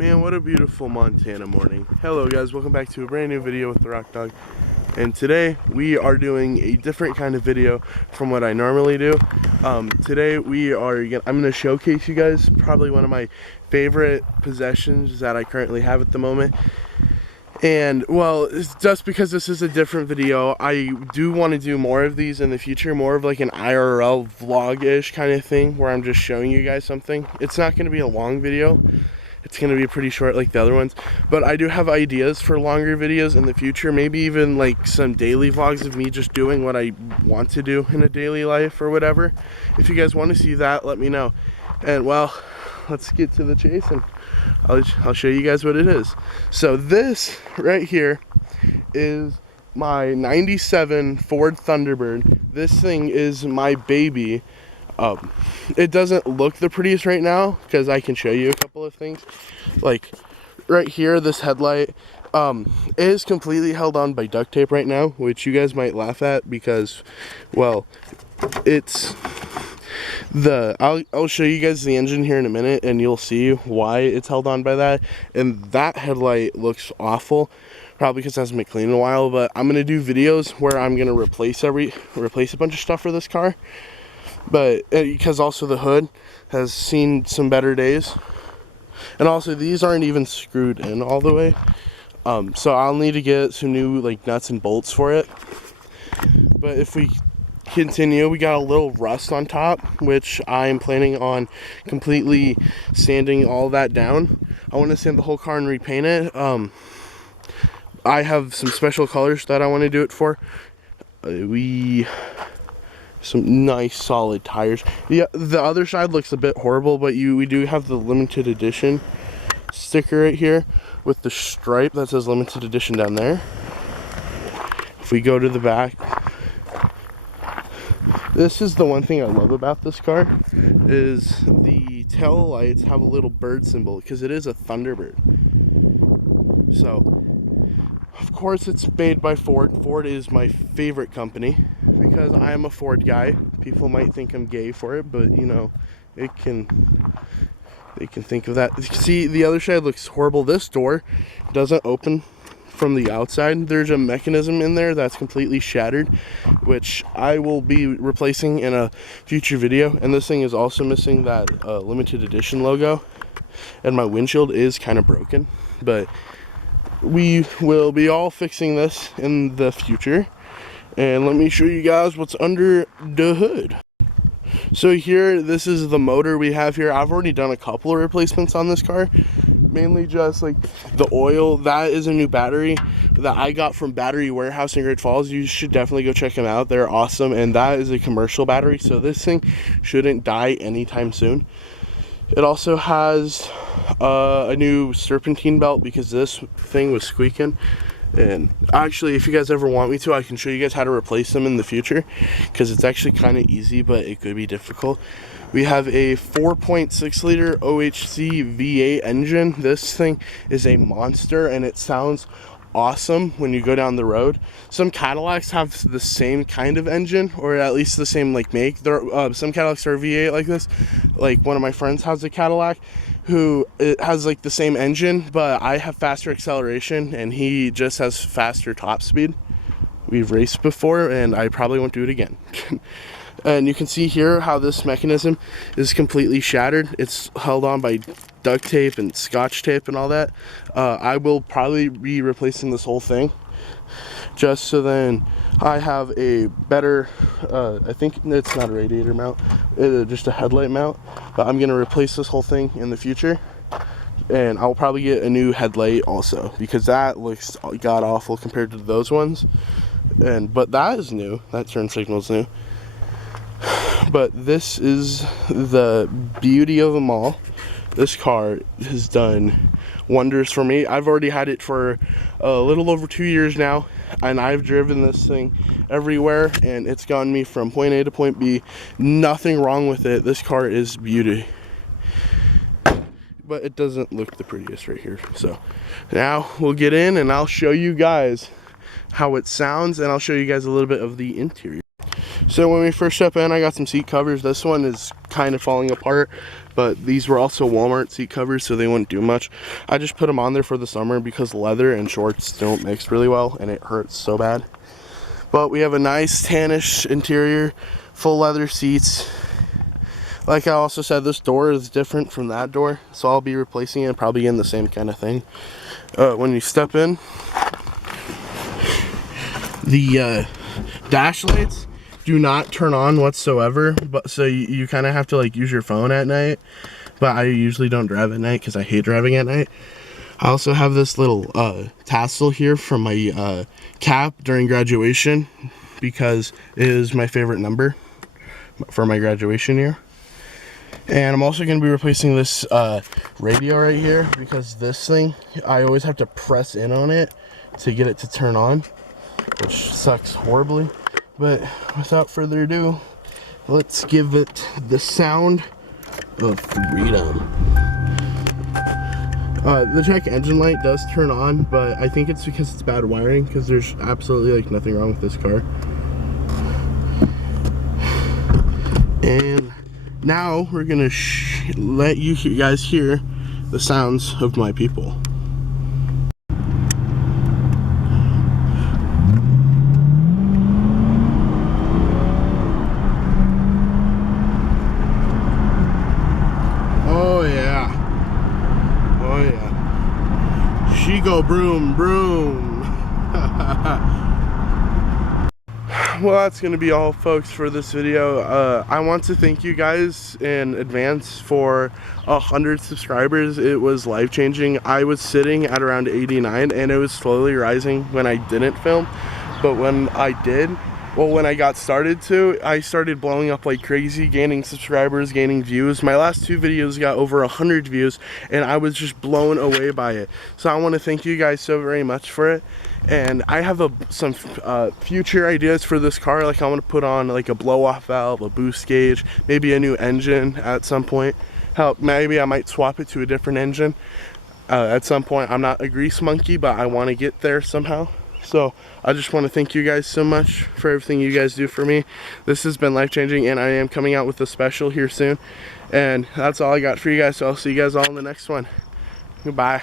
Man, what a beautiful Montana morning. Hello guys, welcome back to a brand new video with the Rock Dog. And today we are doing a different kind of video from what I normally do. Today I'm going to showcase you guys probably one of my favorite possessions that I currently have at the moment. And well, it's just because this is a different video, I do want to do more of these in the future, more of like an IRL vlog-ish kind of thing where I'm just showing you guys something. It's not going to be a long video. It's going to be pretty short like the other ones, but I do have ideas for longer videos in the future, maybe even like some daily vlogs of me just doing what I want to do in a daily life or whatever. If you guys want to see that, let me know. And well, let's get to the chase and I'll show you guys what it is. So this right here is my 97 Ford Thunderbird. This thing is my baby. It doesn't look the prettiest right now because I can show you a couple of things. Like right here, this headlight is completely held on by duct tape right now, which you guys might laugh at because, well, I'll show you guys the engine here in a minute and you'll see why it's held on by that. And that headlight looks awful, probably because it hasn't been cleaned in a while, but I'm gonna do videos where I'm gonna replace a bunch of stuff for this car. But because also the hood has seen some better days, and also these aren't even screwed in all the way, so I'll need to get some new like nuts and bolts for it. But if we continue, we got a little rust on top, which I'm planning on completely sanding all that down. I want to sand the whole car and repaint it. I have some special colors that I want to do it for. Some nice solid tires. Yeah, the other side looks a bit horrible, but we do have the limited edition sticker right here with the stripe that says limited edition down there. If we go to the back, this is the one thing I love about this car, is the tail lights have a little bird symbol because it is a Thunderbird. So of course it's made by Ford. Ford is my favorite company because I am a Ford guy. People might think I'm gay for it, but you know, they can think of that. See, the other side looks horrible. This door doesn't open from the outside. There's a mechanism in there that's completely shattered, which I will be replacing in a future video. And this thing is also missing that limited edition logo, and my windshield is kind of broken, but we will be all fixing this in the future. And let me show you guys what's under the hood. So here, this is the motor we have here. I've already done a couple of replacements on this car, mainly just like the oil. That is a new battery that I got from Battery Warehouse in Great Falls. You should definitely go check them out. They're awesome, and that is a commercial battery, so this thing shouldn't die anytime soon. It also has a new serpentine belt because this thing was squeaking. And actually, if you guys ever want me to, I can show you guys how to replace them in the future, because it's actually kind of easy, but it could be difficult. We have a 4.6 liter OHC V8 engine. This thing is a monster and it sounds awesome when you go down the road. Some Cadillacs have the same kind of engine, or at least the same like make. Some Cadillacs are V8 like this. Like one of my friends has a Cadillac who it has like the same engine, but I have faster acceleration and he just has faster top speed. We've raced before and I probably won't do it again. And you can see here how this mechanism is completely shattered. It's held on by duct tape and scotch tape and all that. I will probably be replacing this whole thing just so then I have a better, I think it's not a radiator mount, just a headlight mount, but I'm gonna replace this whole thing in the future. And I'll probably get a new headlight also, because that looks god awful compared to those ones. But that is new, that turn signal is new. But this is the beauty of them all. This car has done wonders for me. I've already had it for a little over 2 years now, and I've driven this thing everywhere, and it's gotten me from point A to point B. Nothing wrong with it. This car is beauty. But it doesn't look the prettiest right here. So now we'll get in and I'll show you guys how it sounds, and I'll show you guys a little bit of the interior. So when we first step in, I got some seat covers. This one is kind of falling apart, but these were also Walmart seat covers, so they wouldn't do much. I just put them on there for the summer because leather and shorts don't mix really well, and it hurts so bad. But we have a nice tannish interior, full leather seats. Like I also said, this door is different from that door, so I'll be replacing it, probably in the same kind of thing. When you step in, the dash lights do not turn on whatsoever, but so you kind of have to like use your phone at night. But I usually don't drive at night because I hate driving at night. I also have this little tassel here from my cap during graduation because it is my favorite number for my graduation year. And I'm also going to be replacing this radio right here because this thing, I always have to press in on it to get it to turn on, which sucks horribly. But without further ado, let's give it the sound of freedom. The check engine light does turn on, but I think it's because it's bad wiring, because there's absolutely like nothing wrong with this car. And now we're gonna let you guys hear the sounds of my people. Oh yeah. Oh yeah. She go broom broom. Well, that's going to be all, folks, for this video. I want to thank you guys in advance for 100 subscribers. It was life-changing. I was sitting at around 89, and it was slowly rising when I didn't film. But when I did, well, when I got started to, I started blowing up like crazy, gaining subscribers, gaining views. My last 2 videos got over 100 views, and I was just blown away by it. So I want to thank you guys so very much for it. And I have some future ideas for this car. Like I want to put on like a blow-off valve, a boost gauge, maybe a new engine at some point. Hell, maybe I might swap it to a different engine at some point. I'm not a grease monkey, but I want to get there somehow. So I just want to thank you guys so much for everything you guys do for me. This has been life-changing, and I am coming out with a special here soon. And that's all I got for you guys, so I'll see you guys all in the next one. Goodbye.